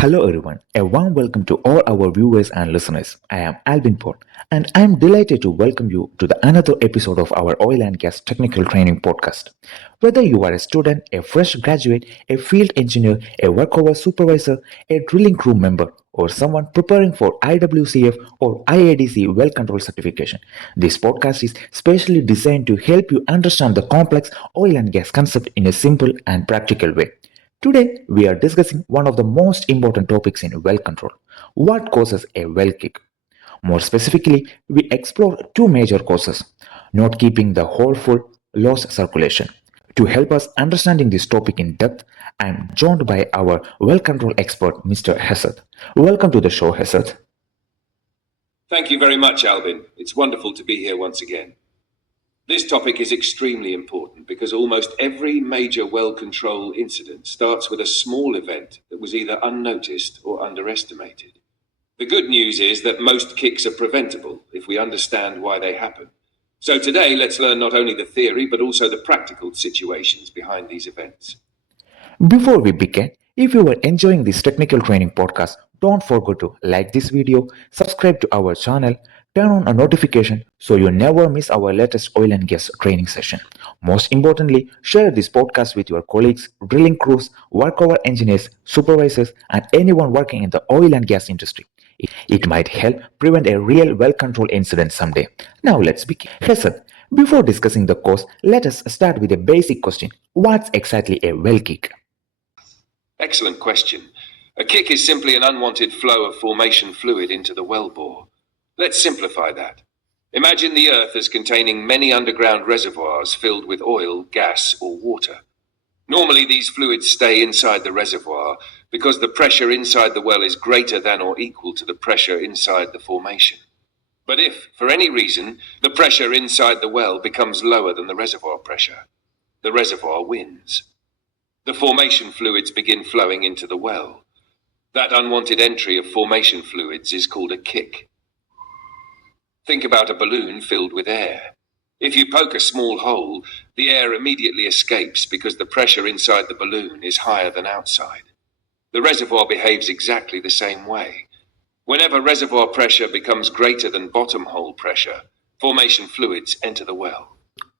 Hello everyone, a warm welcome to all our viewers and listeners. I am Albin Paul and I am delighted to welcome you to another episode of our oil and gas technical training podcast. Whether you are a student, a fresh graduate, a field engineer, a workover supervisor, a drilling crew member, or someone preparing for IWCF or IADC Well Control Certification, this podcast is specially designed to help you understand the complex oil and gas concept in a simple and practical way. Today, we are discussing one of the most important topics in well control: what causes a well kick. More specifically, we explore two major causes: not keeping the hole full, lost circulation. To help us understanding this topic in depth, I am joined by our well control expert, Mr. Hezed. Welcome to the show, Hezed. Thank you very much, Albin. It's wonderful to be here once again. This topic is extremely important because almost every major well control incident starts with a small event that was either unnoticed or underestimated. The good news is that most kicks are preventable if we understand why they happen. So today, let's learn not only the theory, but also the practical situations behind these events. Before we begin, if you are enjoying this technical training podcast, don't forget to like this video, subscribe to our channel, turn on a notification so you never miss our latest oil and gas training session. Most importantly, share this podcast with your colleagues, drilling crews, workover engineers, supervisors, and anyone working in the oil and gas industry. It might help prevent a real well-controlled incident someday. Now let's begin. Hezed, before discussing the cause, let us start with a basic question. What's exactly a well kick? Excellent question. A kick is simply an unwanted flow of formation fluid into the well bore. Let's simplify that. Imagine the earth as containing many underground reservoirs filled with oil, gas, or water. Normally, these fluids stay inside the reservoir because the pressure inside the well is greater than or equal to the pressure inside the formation. But if, for any reason, the pressure inside the well becomes lower than the reservoir pressure, the reservoir wins. The formation fluids begin flowing into the well. That unwanted entry of formation fluids is called a kick. Think about a balloon filled with air. If you poke a small hole, the air immediately escapes because the pressure inside the balloon is higher than outside. The reservoir behaves exactly the same way. Whenever reservoir pressure becomes greater than bottomhole pressure, formation fluids enter the well.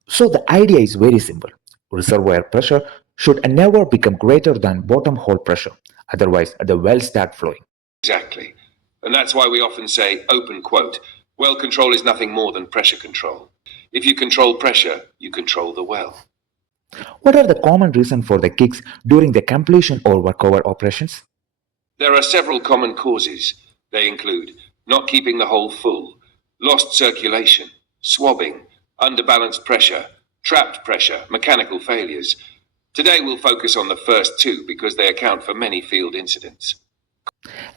So the idea is very simple. Reservoir pressure should never become greater than bottomhole pressure. Otherwise, the well starts flowing. Exactly. And that's why we often say, open quote, well control is nothing more than pressure control. If you control pressure, you control the well. What are the common reasons for the kicks during the completion or workover operations? There are several common causes. They include not keeping the hole full, lost circulation, swabbing, underbalanced pressure, trapped pressure, mechanical failures. Today we'll focus on the first two because they account for many field incidents.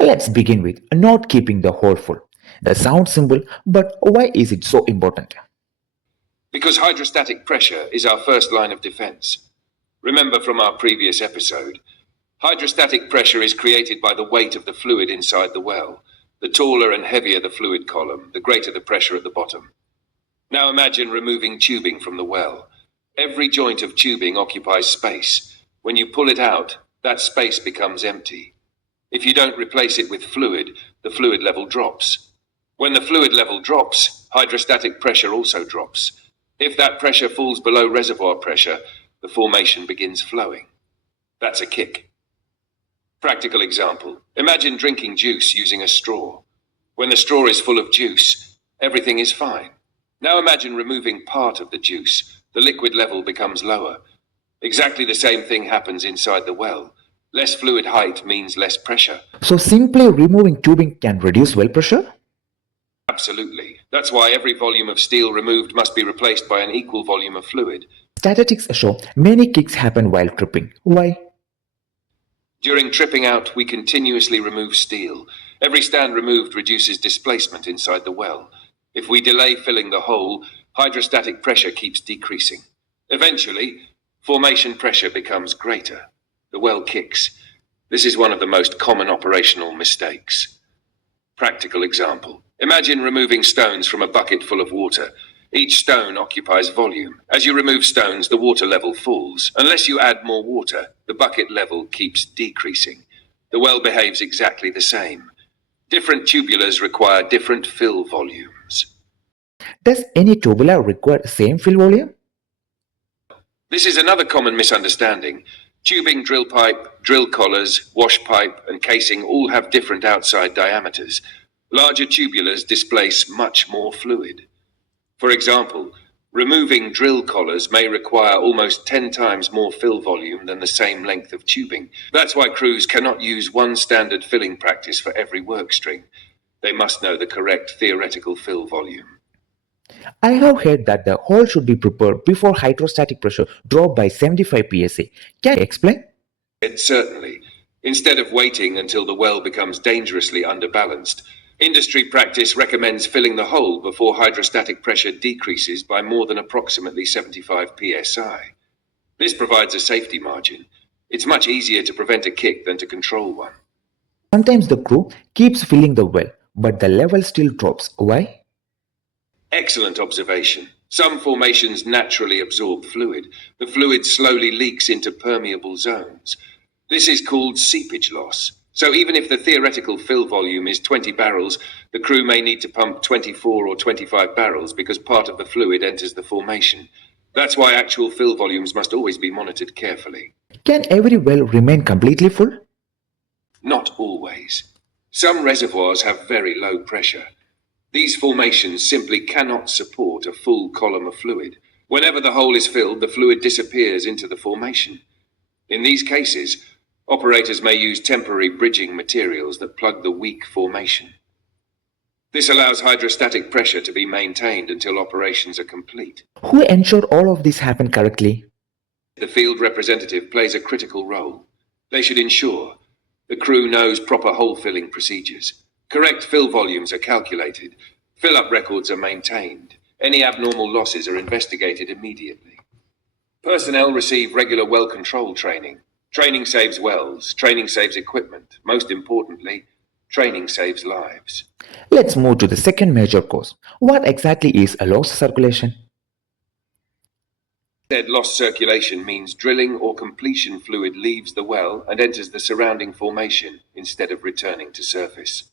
Let's begin with not keeping the hole full. That sounds simple, but why is it so important? Because hydrostatic pressure is our first line of defense. Remember from our previous episode, hydrostatic pressure is created by the weight of the fluid inside the well. The taller and heavier the fluid column, the greater the pressure at the bottom. Now imagine removing tubing from the well. Every joint of tubing occupies space. When you pull it out, that space becomes empty. If you don't replace it with fluid, the fluid level drops. When the fluid level drops, hydrostatic pressure also drops. If that pressure falls below reservoir pressure, the formation begins flowing. That's a kick. Practical example. Imagine drinking juice using a straw. When the straw is full of juice, everything is fine. Now imagine removing part of the juice. The liquid level becomes lower. Exactly the same thing happens inside the well. Less fluid height means less pressure. So simply removing tubing can reduce well pressure? Absolutely. That's why every volume of steel removed must be replaced by an equal volume of fluid. Statistics show many kicks happen while tripping. Why? During tripping out, we continuously remove steel. Every stand removed reduces displacement inside the well. If we delay filling the hole, hydrostatic pressure keeps decreasing. Eventually, formation pressure becomes greater. The well kicks. This is one of the most common operational mistakes. Practical example. Imagine removing stones from a bucket full of water. Each stone occupies volume. As you remove stones, the water level falls. Unless you add more water, the bucket level keeps decreasing. The well behaves exactly the same. Different tubulars require different fill volumes. Does any tubular require the same fill volume? This is another common misunderstanding. Tubing, drill pipe, drill collars, wash pipe, and casing all have different outside diameters. Larger tubulars displace much more fluid. For example, removing drill collars may require almost 10 times more fill volume than the same length of tubing. That's why crews cannot use one standard filling practice for every workstring. They must know the correct theoretical fill volume. I have heard that the hole should be prepared before hydrostatic pressure dropped by 75 psi. Can you explain? Certainly. Instead of waiting until the well becomes dangerously underbalanced, industry practice recommends filling the hole before hydrostatic pressure decreases by more than approximately 75 psi. This provides a safety margin. It's much easier to prevent a kick than to control one. Sometimes the crew keeps filling the well, but the level still drops. Why? Excellent observation. Some formations naturally absorb fluid. The fluid slowly leaks into permeable zones. This is called seepage loss. So even if the theoretical fill volume is 20 barrels, the crew may need to pump 24 or 25 barrels because part of the fluid enters the formation. That's why actual fill volumes must always be monitored carefully. Can every well remain completely full? Not always. Some reservoirs have very low pressure. These formations simply cannot support a full column of fluid. Whenever the hole is filled, the fluid disappears into the formation. In these cases, operators may use temporary bridging materials that plug the weak formation. This allows hydrostatic pressure to be maintained until operations are complete. Who ensure all of this happen correctly? The field representative plays a critical role. They should ensure the crew knows proper hole filling procedures. Correct fill volumes are calculated. Fill-up records are maintained. Any abnormal losses are investigated immediately. Personnel receive regular well control training. Training saves wells. Training saves equipment. Most importantly, training saves lives. Let's move to the second major cause. What exactly is a loss circulation? Lost circulation means drilling or completion fluid leaves the well and enters the surrounding formation instead of returning to surface.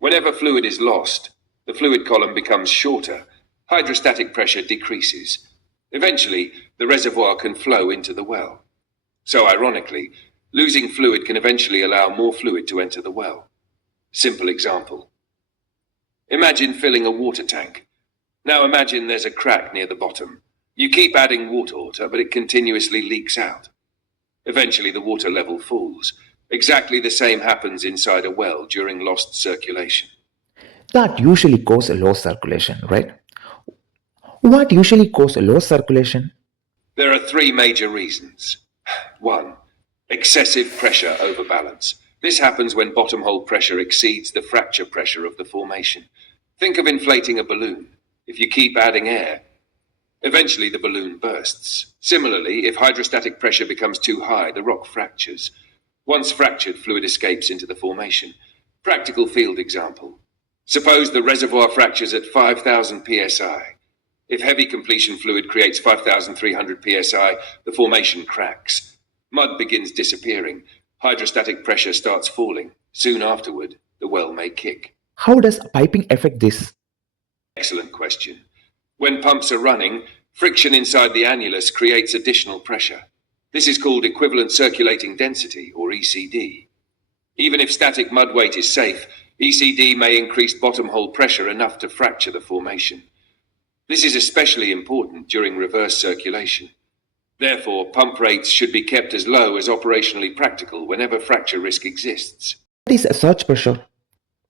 Whenever fluid is lost, the fluid column becomes shorter, hydrostatic pressure decreases. Eventually, the reservoir can flow into the well. So ironically, losing fluid can eventually allow more fluid to enter the well. Simple example. Imagine filling a water tank. Now imagine there's a crack near the bottom. You keep adding water, but it continuously leaks out. Eventually, the water level falls. Exactly the same happens inside a well during lost circulation. That usually causes a low circulation, right? What usually causes a low circulation? There are three major reasons. 1. Excessive pressure overbalance. This happens when bottom hole pressure exceeds the fracture pressure of the formation. Think of inflating a balloon. If you keep adding air, eventually the balloon bursts. Similarly, if hydrostatic pressure becomes too high, the rock fractures. Once fractured, fluid escapes into the formation. Practical field example. Suppose the reservoir fractures at 5,000 psi. If heavy completion fluid creates 5,300 psi, the formation cracks. Mud begins disappearing. Hydrostatic pressure starts falling. Soon afterward, the well may kick. How does piping affect this? Excellent question. When pumps are running, friction inside the annulus creates additional pressure. This is called equivalent circulating density, or ECD. Even if static mud weight is safe, ECD may increase bottom hole pressure enough to fracture the formation. This is especially important during reverse circulation. Therefore, pump rates should be kept as low as operationally practical whenever fracture risk exists. What is a surge pressure?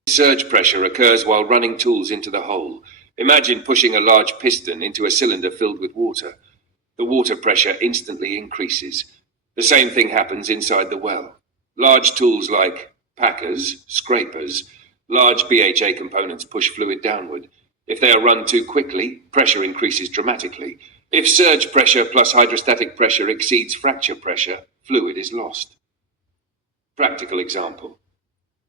Surge pressure occurs while running tools into the hole. Imagine pushing a large piston into a cylinder filled with water. The water pressure instantly increases. The same thing happens inside the well. Large tools like packers, scrapers, large BHA components push fluid downward. If they are run too quickly, pressure increases dramatically. If surge pressure plus hydrostatic pressure exceeds fracture pressure, fluid is lost. Practical example.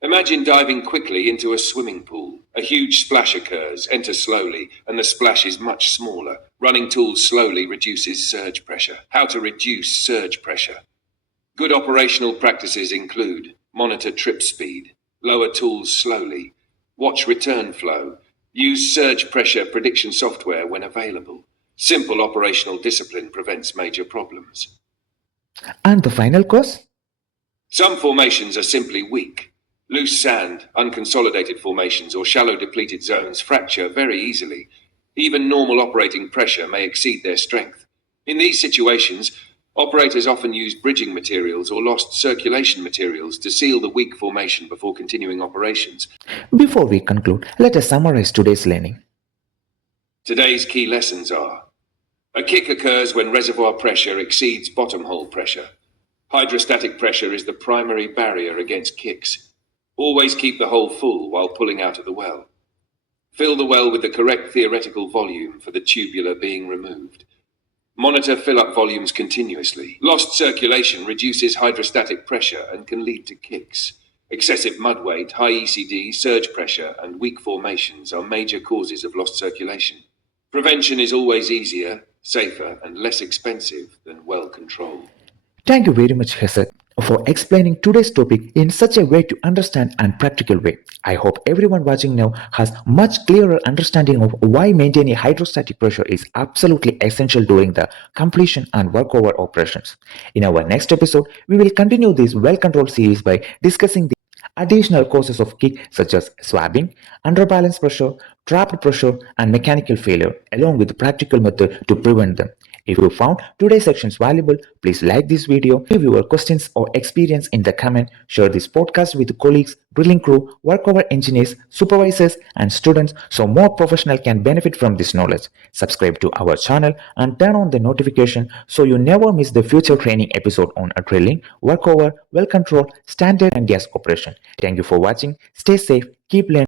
Imagine diving quickly into a swimming pool. A huge splash occurs, enter slowly, and the splash is much smaller. Running tools slowly reduces surge pressure. How to reduce surge pressure? Good operational practices include Monitor trip speed. Lower tools slowly. Watch return flow. Use surge pressure prediction software when available. Simple operational discipline prevents major problems. And the final cause? Some formations are simply weak. Loose sand, unconsolidated formations, or shallow depleted zones fracture very easily. Even normal operating pressure may exceed their strength. In these situations, operators often use bridging materials or lost circulation materials to seal the weak formation before continuing operations. Before we conclude, let us summarize today's learning. Today's key lessons are: a kick occurs when reservoir pressure exceeds bottomhole pressure. Hydrostatic pressure is the primary barrier against kicks. Always keep the hole full while pulling out of the well. Fill the well with the correct theoretical volume for the tubular being removed. Monitor fill-up volumes continuously. Lost circulation reduces hydrostatic pressure and can lead to kicks. Excessive mud weight, high ECD, surge pressure, and weak formations are major causes of lost circulation. Prevention is always easier, safer, and less expensive than well control. Thank you very much, Hezed, for explaining today's topic in such a way to understand and practical way. I hope everyone watching now has much clearer understanding of why maintaining hydrostatic pressure is absolutely essential during the completion and workover operations. In our next episode, we will continue this well-controlled series by discussing the additional causes of kick such as swabbing, underbalance pressure, trapped pressure, and mechanical failure, along with the practical method to prevent them. If you found today's sections valuable, please like this video, leave your questions or experience in the comment, share this podcast with colleagues, drilling crew, workover engineers, supervisors, and students so more professionals can benefit from this knowledge. Subscribe to our channel and turn on the notification so you never miss the future training episode on a drilling, workover, well control, standard and gas operation. Thank you for watching. Stay safe, keep learning.